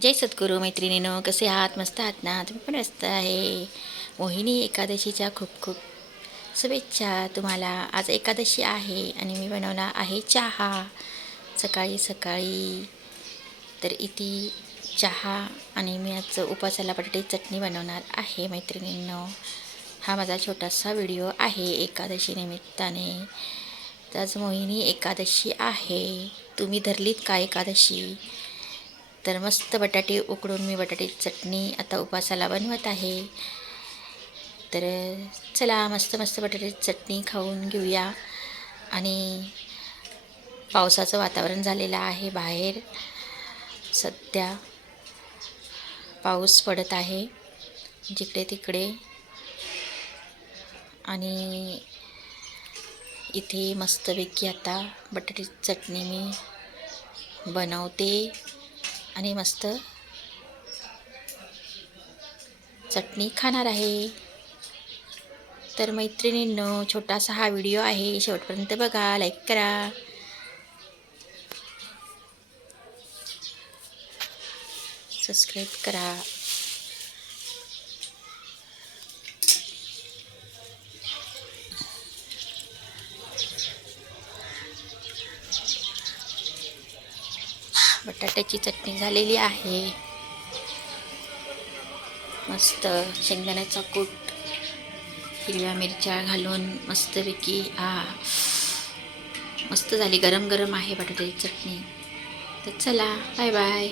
जय सद्गुरू मैत्रिणीनो कसे आहात? मस्त आहात ना? तुम्ही पण मस्त आहे. मोहिनी एकादशीच्या खूप खूप शुभेच्छा तुम्हाला. आज एकादशी आहे आणि मी बनवला आहे चहा. सकाळी सकाळी तर इथे चहा आणि मी आज उपासाला बटाटे चटणी बनवणार आहे मैत्रिणींनो. हा माझा छोटासा व्हिडिओ आहे एकादशी निमित्ताने. तर आज मोहिनी एकादशी आहे. तुम्ही धरलीत का एकादशी? तर मस्त बटाटे उकडून मी बटाटे चटणी आता उपासाला बनवत आहे. तर चला मस्त मस्त बटाटे चटणी खाऊन घेऊया. आणि पावसाचं वातावरण झालेलं आहे बाहेर. सध्या पाऊस पडत आहे जिकडे तिकडे. आणि इथे मस्तपैकी आता बटाटे चटणी मी बनवते. आणि मस्त चटणी खाणार आहे. तर मैत्रिणींनो छोटासा हा व्हिडिओ आहे. शेवटपर्यंत बघा लाईक करा. सबस्क्राईब करा. बटाट्याची चटणी झालेली आहे. मस्त शेंगदाण्याचा कूट हिरव्या मिरच्या घालून मस्तपैकी आ मस्त झाली. गरम गरम आहे बटाट्याची चटणी. तर चला बाय बाय